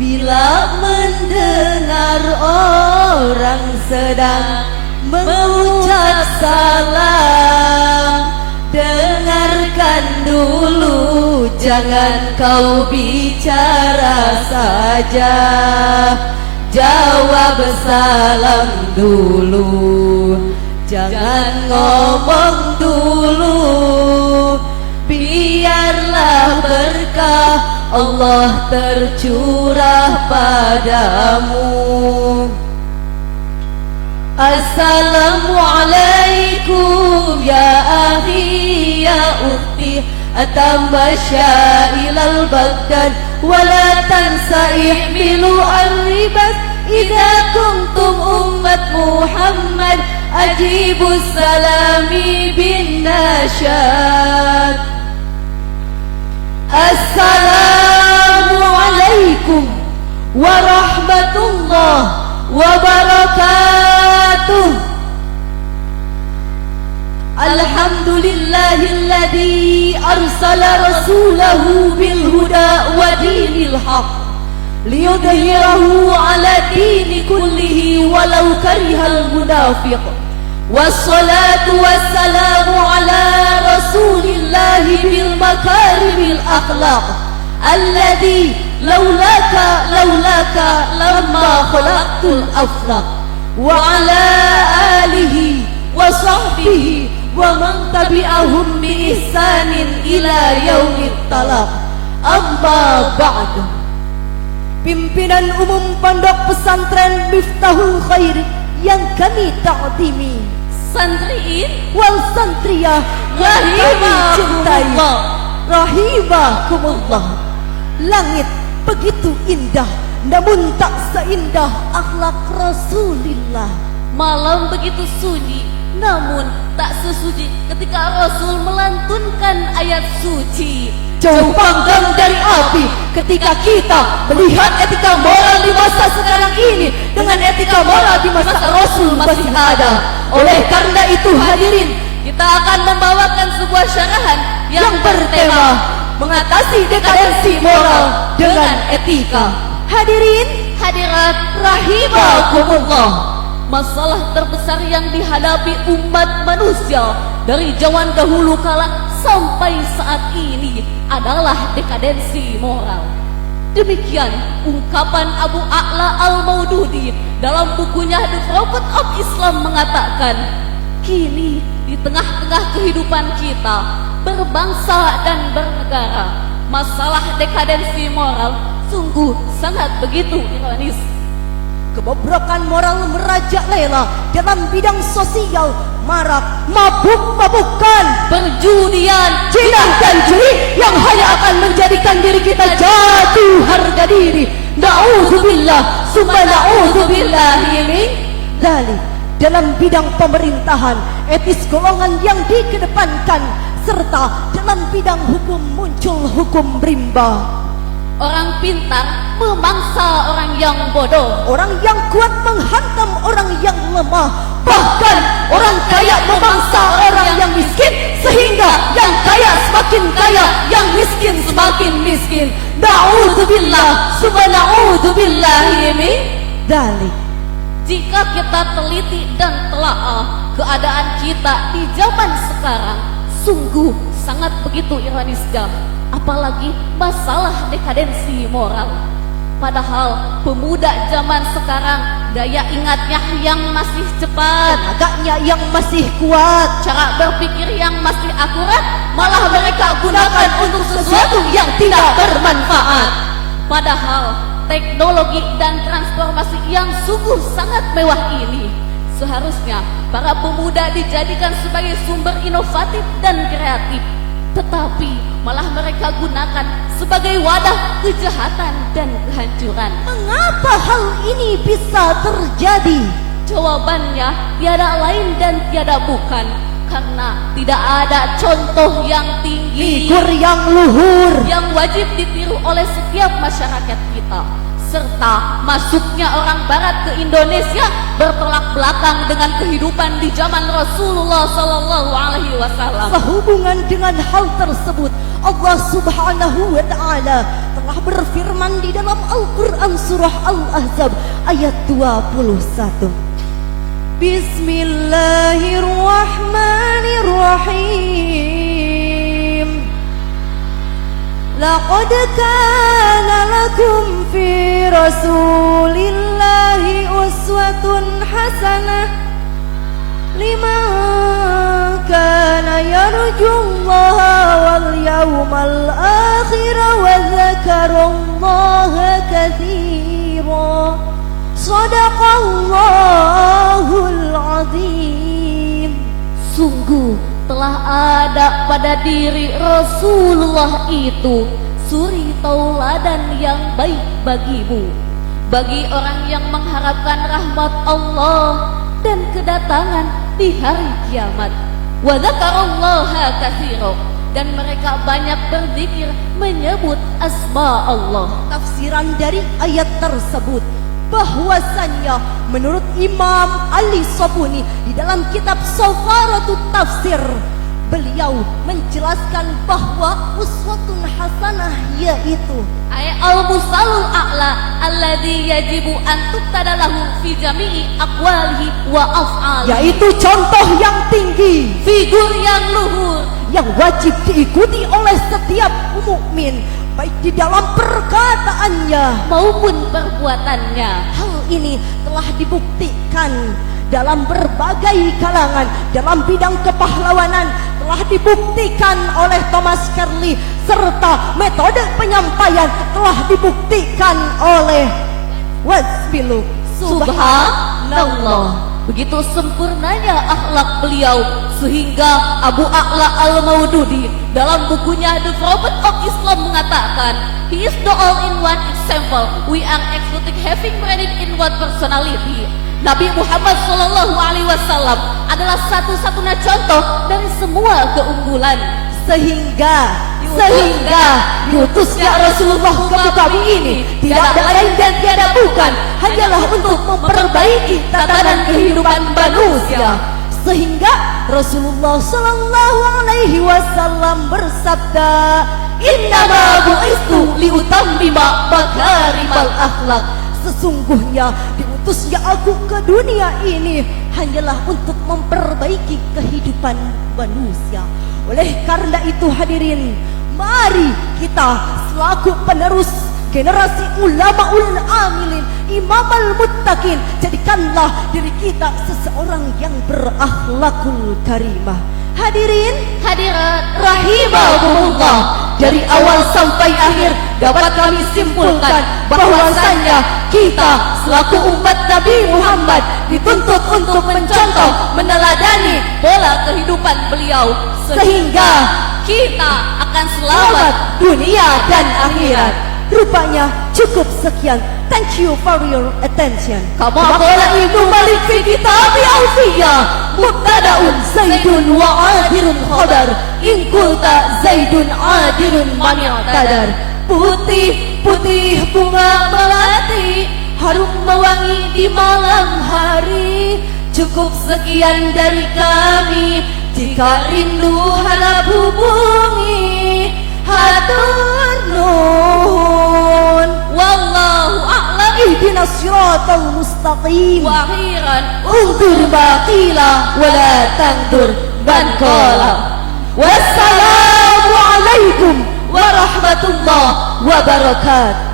Bila mendengar orang sedang mengucap salam, dengarkan dulu, jangan kau bicara saja. Jawab salam dulu, jangan ngomong dulu. Biarlah berkah Allah tercurah padamu. Assalamualaikum ya akhi ya ukhti, atamashya ilal Baghdad wala tansa ihmilu ar-ribas. Idza kuntum ummat Muhammad ajibu salami bin nasyad. Assalamualaikum warahmatullahi wabarakatuh. Alhamdulillahilladzi arsala rasulahu bil huda wa dinil haqq liyudhhirahu ala dini kullihi walau karihal munafiq. Wassalatu wassalamu ala rasulillahi bil makarimil akhlaq alladzi laulaka lamma khalaqtul aflaq. Wa ala alihi wa sahbihi wa man tabi'ahum bi ihsanin ila yaumit talaq. Amma ba'd. Pimpinan umum Pondok Pesantren Miftahul Khair yang kami ta'zimi, santriin wal santriyah yang kami cintai, rahimakumullah. Langit begitu indah, namun tak seindah akhlak Rasulillah. Malam begitu sunyi, namun tak sesuci ketika Rasul melantunkan ayat suci. Jauh panggang dari api ketika kita melihat etika moral di masa sekarang ini dengan etika moral di masa Rasul masih ada. Oleh karena itu hadirin, kita akan membawakan sebuah syarahan yang bertema mengatasi dekadensi moral dengan etika. Hadirin, hadirat rahimakumullah, masalah terbesar yang dihadapi umat manusia dari zaman dahulu kala sampai saat ini adalah dekadensi moral. Demikian ungkapan Abu A'la Al-Maududi dalam bukunya The Prophet of Islam mengatakan, kini di tengah-tengah kehidupan kita berbangsa dan bernegara, masalah dekadensi moral sungguh sangat begitu ironis. Kebobrokan moral merajalela dalam bidang sosial, marak mabuk-mabukan, perjudian, zina dan judi yang hanya akan menjadikan diri kita jatuh harga diri. Na'udzubillah summa na'udzubillahi min dzalik. Dalam bidang pemerintahan, etis golongan yang dikedepankan, serta dalam bidang hukum muncul hukum rimba. Orang pintar memangsa orang yang bodoh, orang yang kuat menghantam orang yang lemah, bahkan orang kaya memangsa orang yang miskin, sehingga yang kaya semakin kaya, yang miskin semakin miskin. Na'udzubillah summa na'udzubillahi min dzalik. Jika kita teliti dan telaah keadaan kita di zaman sekarang, sungguh sangat begitu ironis dah. Apalagi masalah dekadensi moral. Padahal pemuda zaman sekarang daya ingatnya yang masih cepat, tenaganya yang masih kuat, cara berpikir yang masih akurat, malah mereka gunakan untuk sesuatu yang tidak bermanfaat. Padahal teknologi dan transformasi yang sungguh sangat mewah ini seharusnya para pemuda dijadikan sebagai sumber inovatif dan kreatif, tetapi malah mereka gunakan sebagai wadah kejahatan dan kehancuran. Mengapa hal ini bisa terjadi? Jawabannya tiada lain dan tiada bukan karena tidak ada contoh yang tinggi, figur yang luhur, yang wajib ditiru oleh setiap masyarakat kita. serta masuknya orang barat ke Indonesia bertolak belakang dengan kehidupan di zaman Rasulullah sallallahu alaihi wasallam. Sehubungan dengan hal tersebut, Allah Subhanahu wa taala telah berfirman di dalam Al-Qur'an surah Al-Ahzab ayat 21. Bismillahirrahmanirrahim. Laqad kana lakum fi Rasulillahi uswatun hasanah liman kana yarjullaha wal yawmal akhir wa dzakarallaha katsira. Shadaqallahul azim. Sungguh telah ada pada diri Rasulullah itu suri tauladan yang baik bagimu, bagi orang yang mengharapkan rahmat Allah dan kedatangan di hari kiamat. Wa dzakarallaha katsira, dan mereka banyak berzikir menyebut asma Allah. Tafsiran dari ayat tersebut bahwasannya menurut Imam Ali Sabuni di dalam kitab Safaratut Tafsir, beliau menjelaskan bahwa uswatun hasanah yaitu al-musalul a'la alladzi yajibu an tuqtada lahu fi jami'i aqwalihi wa af'alihi, yaitu contoh yang tinggi, figur yang luhur yang wajib diikuti oleh setiap mukmin, baik di dalam perkataannya maupun perbuatannya. Hal ini telah dibuktikan dalam berbagai kalangan. Dalam bidang kepahlawanan telah dibuktikan oleh Thomas Carlyle, serta metode penyampaian telah dibuktikan oleh Wasbilu. Subhanallah. Begitu sempurnanya akhlak beliau sehingga Abu A'la Al-Maududi dalam bukunya The Prophet of Islam mengatakan, he is the all-in-one example. We are exotic having married in one personality. Nabi Muhammad SAW adalah satu-satunya contoh dari semua keunggulan, sehingga diutusnya Rasulullah ke muka bumi ini tidak ada lain dan tiada bukan hanyalah untuk memperbaiki tatanan kehidupan manusia. Sehingga Rasulullah sallallahu alaihi wasallam bersabda, "Innama bu'istu liutammima makarimal akhlak." Sesungguhnya diutusnya aku ke dunia ini hanyalah untuk memperbaiki kehidupan manusia. Oleh karena itu hadirin, mari kita selaku penerus generasi ulamaul amilin, imamal muttaqin, jadikanlah diri kita seseorang yang berakhlakul karimah. Hadirin, hadirat rahimakumullah, dari awal sampai akhir dapat kami simpulkan bahwasannya kita selaku umat Nabi Muhammad dituntut untuk mencontoh, meneladani pola kehidupan beliau, sehingga kita akan selamat dunia dan akhirat. Rupanya cukup sekian. Thank you for your attention. Kama qala Ibnu Malik fi kitab Alfiyah, mubtada'un Zaidun wa adirun khabar, in qulta Zaidun adirun man i'tadar. Putih-putih bunga melati, harum mewangi di malam hari. Cukup sekian dari kami, jika rindu harap hubungi. Hatur nuhun, wallahu a'lam. Ihdinas siratal mustaqim. Wa akhiran undur baqila wa la tandur man qala. Wassalamu alaikum warahmatullahi wabarakatuh.